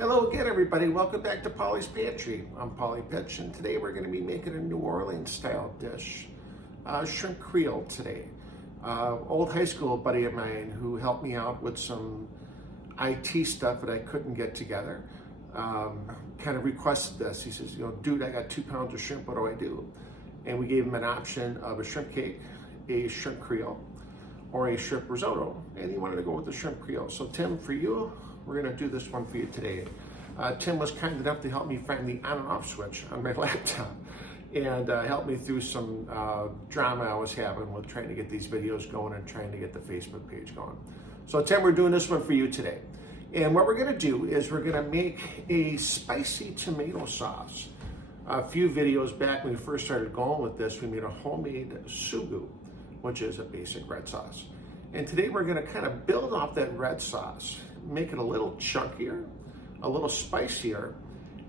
Hello again, everybody. Welcome back to Polly's Pantry. I'm Polly Pitch, and today we're going to be making a New Orleans style dish, shrimp Creole today. Old high school buddy of mine who helped me out with some IT stuff that I couldn't get together, kind of requested this. He says, dude, I got 2 pounds of shrimp, what do I do? And we gave him an option of a shrimp cake, a shrimp Creole, or a shrimp risotto, and he wanted to go with the shrimp Creole. So Tim, for you, we're gonna do this one for you today. Tim was kind enough to help me find the on and off switch on my laptop and help me through some drama I was having with trying to get these videos going and trying to get the Facebook page going. So Tim, we're doing this one for you today. And what we're gonna do is we're gonna make a spicy tomato sauce. A few videos back when we first started going with this, we made a homemade sugu, which is a basic red sauce. And today we're gonna kind of build off that red sauce, make it a little chunkier, a little spicier,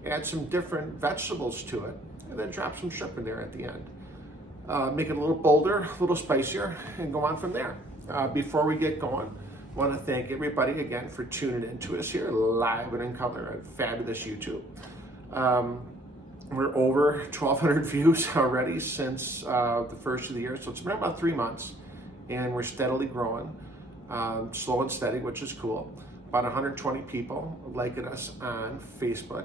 add some different vegetables to it, and then drop some shrimp in there at the end. Make it a little bolder, a little spicier, and go on from there. Before we get going, I want to thank everybody again for tuning in to us here live and in color at fabulous YouTube. We're over 1,200 views already since the first of the year, so it's been about 3 months, and we're steadily growing, slow and steady, which is cool. About 120 people liking us on Facebook,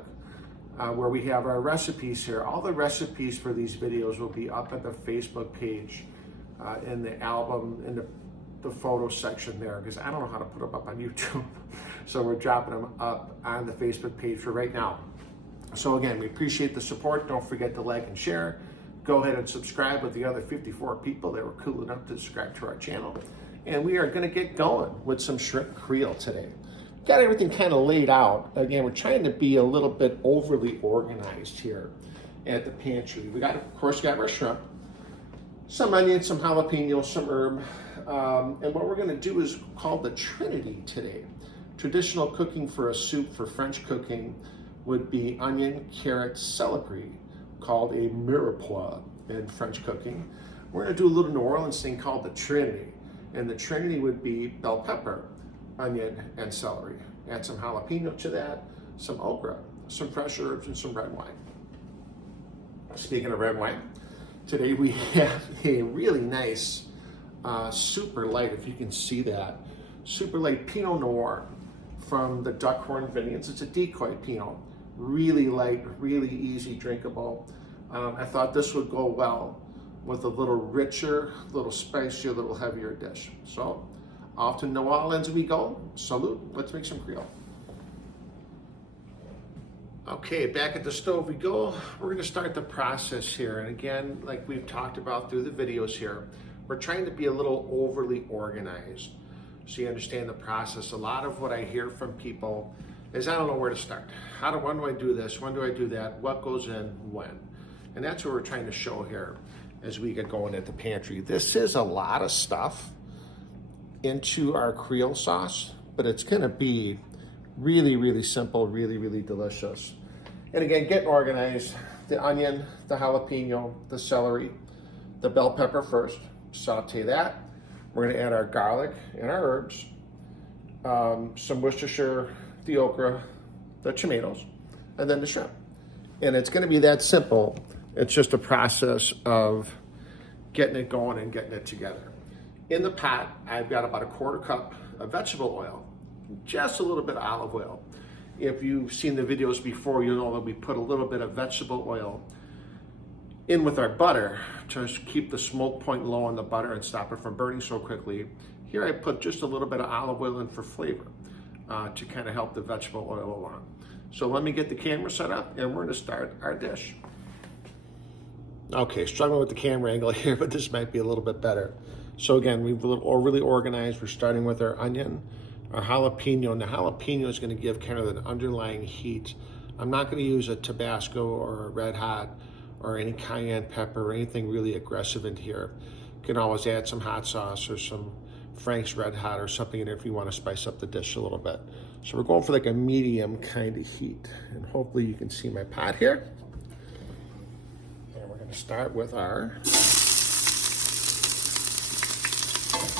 where we have our recipes here. All the recipes for these videos will be up at the Facebook page, in the album, in the photo section there, because I don't know how to put them up on YouTube. So we're dropping them up on the Facebook page for right now. So again, we appreciate the support. Don't forget to like and share. Go ahead and subscribe with the other 54 people that were cool enough to subscribe to our channel. And we are gonna get going with some shrimp Creole today. Got everything kind of laid out. Again, we're trying to be a little bit overly organized here at the pantry. We got, of course, got our shrimp, some onion, some jalapeno, some herb. And what we're gonna do is called the Trinity today. Traditional cooking for a soup for French cooking would be onion, carrot, celery, called a mirepoix in French cooking. We're gonna do a little New Orleans thing called the Trinity. And the Trinity would be bell pepper, onion, and celery. Add some jalapeno to that, some okra, some fresh herbs, and some red wine. Speaking of red wine, today we have a really nice, super light, if you can see that, super light Pinot Noir from the Duckhorn Vineyards. It's a decoy Pinot, really light, really easy drinkable. I thought this would go well with a little richer, a little spicier, a little heavier dish. So off to New Orleans we go. Salute, let's make some Creole. Okay, back at the stove we go. We're gonna start the process here. And again, like we've talked about through the videos here, we're trying to be a little overly organized so you understand the process. A lot of what I hear from people is, I don't know where to start. When do I do this? When do I do that? What goes in when? And that's what we're trying to show here as we get going at the pantry. This is a lot of stuff into our Creole sauce, but it's gonna be really, really simple, really, really delicious. And again, getting organized, the onion, the jalapeno, the celery, the bell pepper first, saute that. We're gonna add our garlic and our herbs, some Worcestershire, the okra, the tomatoes, and then the shrimp. And it's gonna be that simple. It's just a process of getting it going and getting it together. In the pot, I've got about a 1/4 cup of vegetable oil, just a little bit of olive oil. If you've seen the videos before, you'll know that we put a little bit of vegetable oil in with our butter to keep the smoke point low on the butter and stop it from burning so quickly. Here I put just a little bit of olive oil in for flavor to kind of help the vegetable oil along. So let me get the camera set up and we're gonna start our dish. Okay, struggling with the camera angle here, but this might be a little bit better. So again, we've a little overly organized. We're starting with our onion, our jalapeno, and the jalapeno is gonna give kind of an underlying heat. I'm not gonna use a Tabasco or a Red Hot or any cayenne pepper or anything really aggressive in here. You can always add some hot sauce or some Frank's Red Hot or something in there if you wanna spice up the dish a little bit. So we're going for like a medium kind of heat. And hopefully you can see my pot here. And we're gonna start with our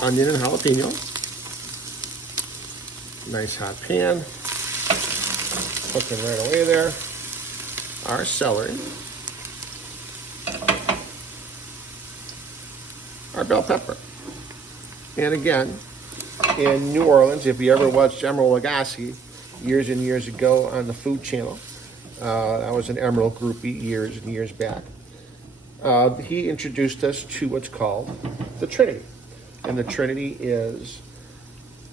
onion and jalapeno. Nice hot pan. cooking right away there. Our celery. Our bell pepper. And again, in New Orleans, if you ever watched Emeril Lagasse years and years ago on the Food Channel, I was an Emeril groupie years and years back. He introduced us to what's called the Trinity. And the Trinity is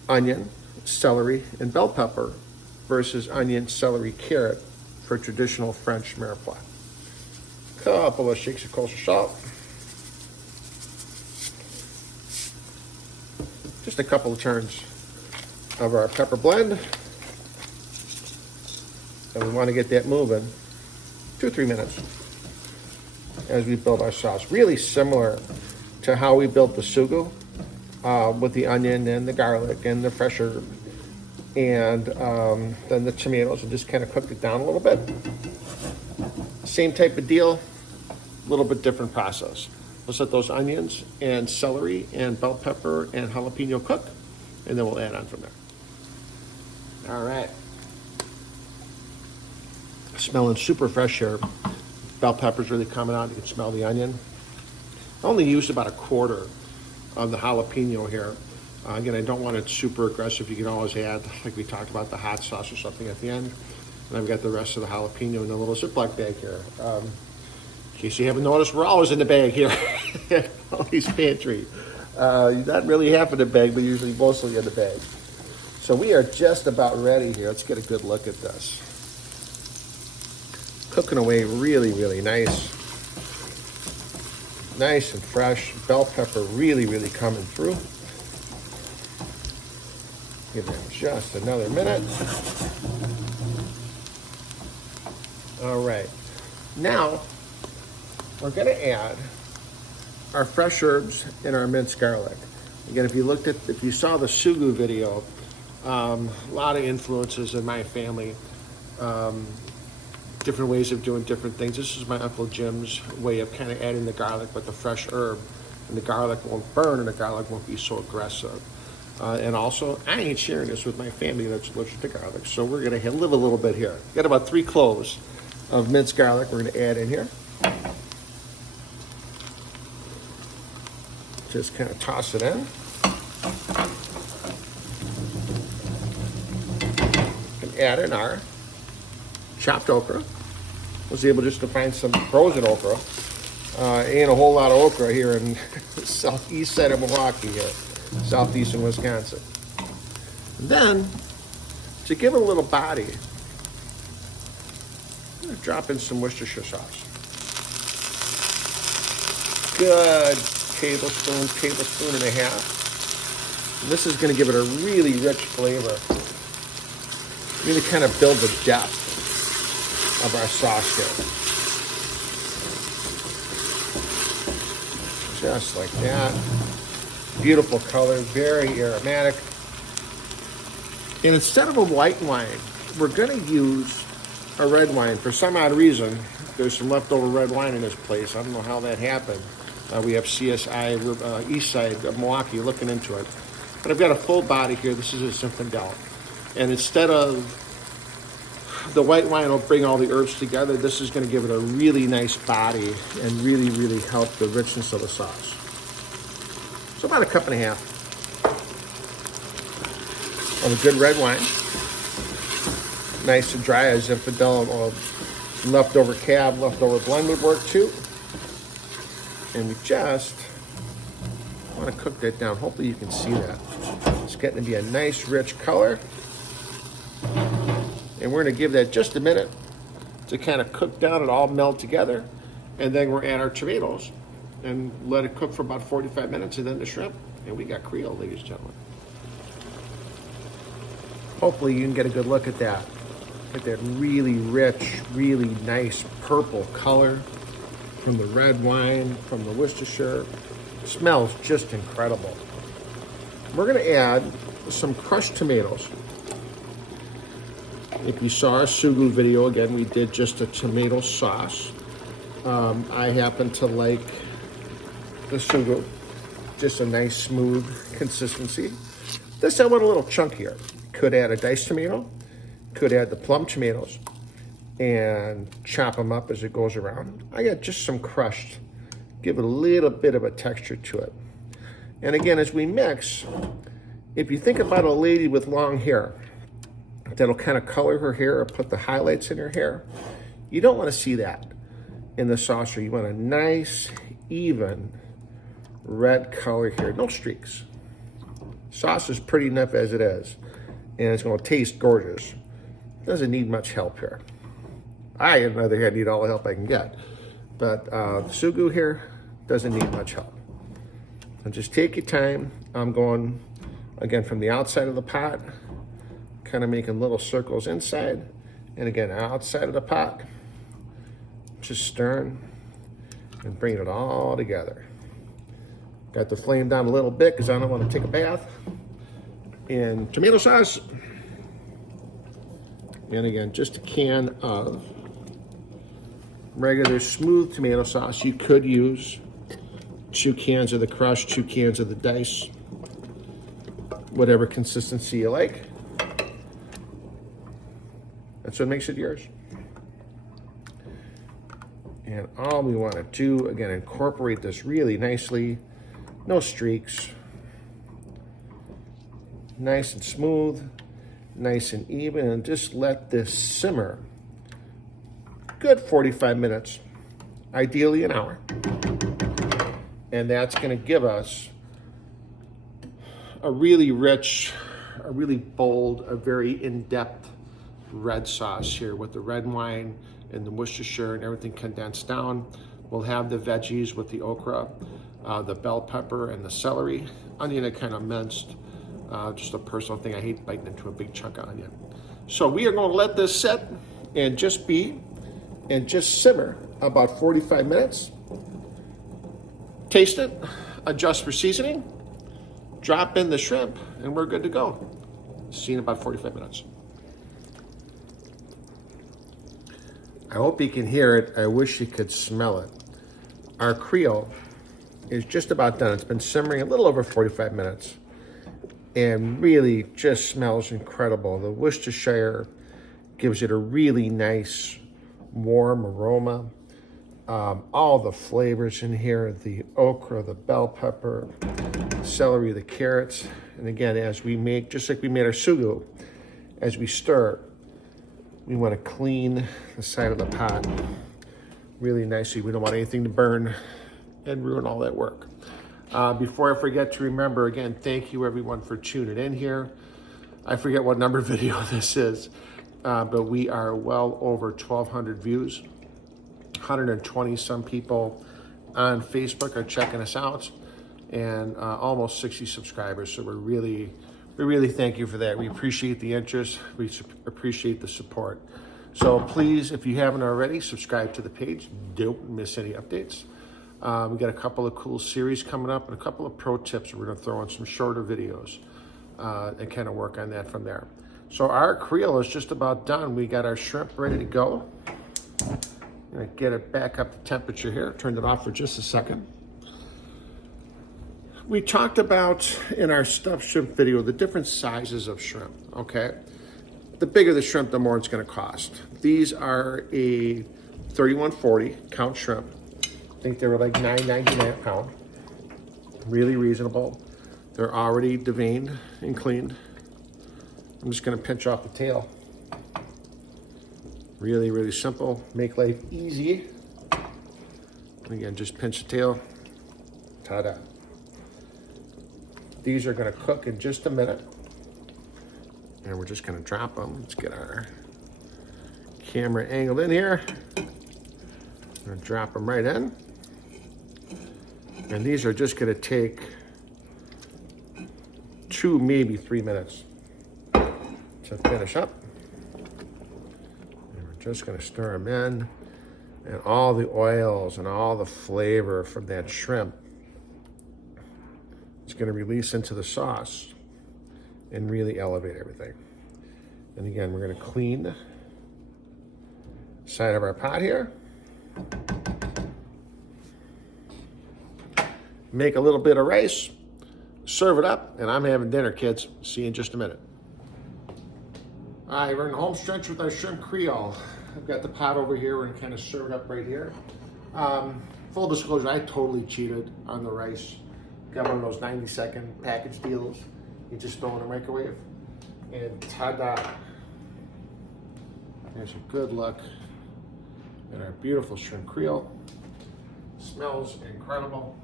onion, celery, and bell pepper versus onion, celery, carrot for traditional French mirepoix. Couple of shakes of kosher salt. Just a couple of turns of our pepper blend. And we want to get that moving 2 or 3 minutes as we build our sauce. Really similar to how we built the sugo with the onion and the garlic and the fresh herb and then the tomatoes, and just kind of cooked it down a little bit. Same type of deal, a little bit different process. Let's let those onions and celery and bell pepper and jalapeno cook, and then we'll add on from there. All right. Smelling super fresh here. Bell pepper's really coming out. You can smell the onion. I only used about 1/4 of the jalapeno here. Again, I don't want it super aggressive. You can always add, like we talked about, the hot sauce or something at the end. And I've got the rest of the jalapeno in a little Ziploc bag here. In case you haven't noticed, we're always in the bag here at Ollie's Pantry. Not really half in the bag, but usually mostly in the bag. So we are just about ready here. Let's get a good look at this. Cooking away really, really nice. Nice and fresh. Bell pepper really, really coming through. Give them just another minute. All right. Now, we're going to add our fresh herbs and our minced garlic. Again, if you saw the sugo video, a lot of influences in my family. Different ways of doing different things. This is my Uncle Jim's way of kind of adding the garlic with the fresh herb, and the garlic won't burn and the garlic won't be so aggressive. And also, I ain't sharing this with my family that's allergic to garlic, so we're going to live a little bit here. Got about 3 cloves of minced garlic we're going to add in here. Just kind of toss it in. And add in our chopped okra. Was able just to find some frozen okra. Ain't a whole lot of okra here in the southeast side of Milwaukee here, southeastern Wisconsin. And then, to give it a little body, I'm going to drop in some Worcestershire sauce. Good tablespoon and a half. And this is going to give it a really rich flavor. Really kind of build the depth of our sauce here. Just like that. Beautiful color, very aromatic. And instead of a white wine, we're going to use a red wine. For some odd reason, there's some leftover red wine in this place. I don't know how that happened. We have CSI, east side of Milwaukee, looking into it. But I've got a full body here. This is a Zinfandel. And instead of the white wine will bring all the herbs together, this is going to give it a really nice body and really, really help the richness of the sauce. So about 1.5 cups of a good red wine. Nice and dry, as Zinfandel, leftover cab, leftover blend would work too. And we just want to cook that down. Hopefully you can see that. It's getting to be a nice, rich color. And we're going to give that just a minute to kind of cook down and all meld together. And then we're add our tomatoes and let it cook for about 45 minutes, and then the shrimp. And we got Creole, ladies and gentlemen. Hopefully you can get a good look at that. Get that really rich, really nice purple color from the red wine, from the Worcestershire. It smells just incredible. We're going to add some crushed tomatoes. If you saw our sugo video, again, we did just a tomato sauce. I happen to like the sugo, just a nice smooth consistency. This I want a little chunkier. Could add a diced tomato, Could add the plum tomatoes and chop them up as it goes around. I got just some crushed, give it a little bit of a texture to it. And again, as we mix, if you think about a lady with long hair, that'll kind of color her hair or put the highlights in her hair, you don't want to see that in the saucer. You want a nice, even red color here, no streaks. Sauce is pretty enough as it is, and it's going to taste gorgeous. Doesn't need much help here. I, on the other hand, need all the help I can get. But the sugu here doesn't need much help. So just take your time. I'm going, again, from the outside of the pot, kind of making little circles inside, and again, outside of the pot, just stirring and bringing it all together. Got the flame down a little bit because I don't want to take a bath. And tomato sauce. And again, just a can of regular smooth tomato sauce. You could use 2 cans of the crushed, 2 cans of the dice, whatever consistency you like. That's what makes it yours. And all we want to do, again, incorporate this really nicely. No streaks. Nice and smooth, nice and even, and just let this simmer. Good 45 minutes, ideally an hour. And that's going to give us a really rich, a really bold, a very in-depth red sauce here with the red wine and the Worcestershire and everything condensed down. We'll have the veggies with the okra, the bell pepper and the celery, onion I kind of minced. Just a personal thing, I hate biting into a big chunk of onion. So we are going to let this sit and just simmer about 45 minutes. Taste it, adjust for seasoning, drop in the shrimp, and we're good to go. See you in about 45 minutes. I hope you can hear it. I wish you could smell it. Our Creole is just about done. It's been simmering a little over 45 minutes and really just smells incredible. The Worcestershire gives it a really nice, warm aroma. All the flavors in here, the okra, the bell pepper, celery, the carrots. And again, as we make, just like we made our sugu, as we stir, we want to clean the side of the pot really nicely. We don't want anything to burn and ruin all that work. Before I forget to remember, again, thank you everyone for tuning in here. I forget what number video this is, but we are well over 1,200 views. 120 some people on Facebook are checking us out, and almost 60 subscribers. So we really thank you for that. We appreciate the interest. We appreciate the support. So please, if you haven't already, subscribe to the page. Don't miss any updates. We got a couple of cool series coming up and a couple of pro tips. We're going to throw in some shorter videos and kind of work on that from there. So our Creole is just about done. We got our shrimp ready to go. I'm going to get it back up to temperature here. Turned it off for just a second. We talked about in our stuffed shrimp video the different sizes of shrimp, okay? The bigger the shrimp, the more it's going to cost. These are a 3140 count shrimp. I think they were like $9.99 a pound. Really reasonable. They're already deveined and cleaned. I'm just going to pinch off the tail. Really, really simple. Make life easy. Again, just pinch the tail. Ta-da. These are going to cook in just a minute. And we're just going to drop them. Let's get our camera angled in here. I'm going to drop them right in. And these are just going to take 2, maybe 3 minutes to finish up. And we're just going to stir them in. And all the oils and all the flavor from that shrimp is going to release into the sauce and really elevate everything. And again, we're going to clean the side of our pot here. Make a little bit of rice, serve it up, and I'm having dinner, kids. See you in just a minute. All right, we're in the home stretch with our shrimp Creole. I've got the pot over here. We're gonna kind of serve it up right here. Full disclosure, I totally cheated on the rice. Got one of those 90-second package deals. You just throw in the microwave, and ta-da! Here's a good look at our beautiful shrimp Creole. Smells incredible.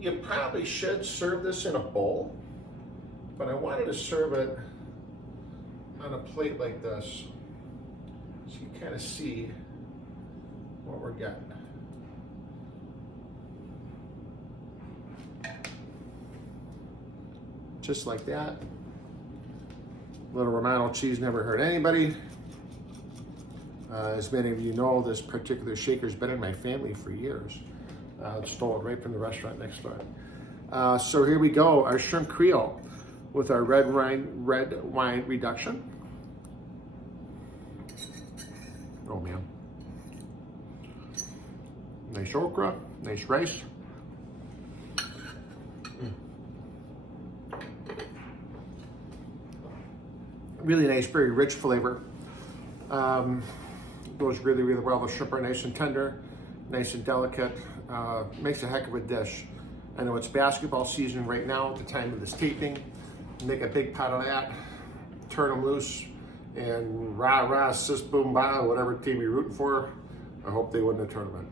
You probably should serve this in a bowl, but I wanted to serve it on a plate like this, so you kind of see what we're getting. Just like that. Little Romano cheese never hurt anybody. As many of you know, this particular shaker's been in my family for years. Stole it right from the restaurant next door. So here we go, our shrimp Creole with our red wine reduction. Oh man. Nice okra, nice rice. Really nice, very rich flavor. Goes really, really well. The shrimp are nice and tender, nice and delicate. Makes a heck of a dish. I know it's basketball season right now at the time of this taping. Make a big pot of that, turn them loose, and rah, sis, boom, bah, whatever team you're rooting for. I hope they win the tournament.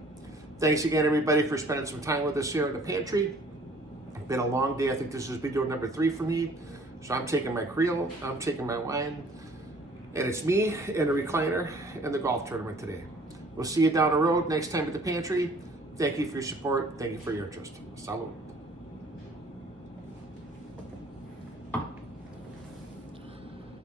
Thanks again, everybody, for spending some time with us here in the pantry. It's been a long day. I think this is video number 3 for me. So I'm taking my Creole, I'm taking my wine, and it's me in a recliner in the golf tournament today. We'll see you down the road next time at the pantry. Thank you for your support. Thank you for your interest. Salud.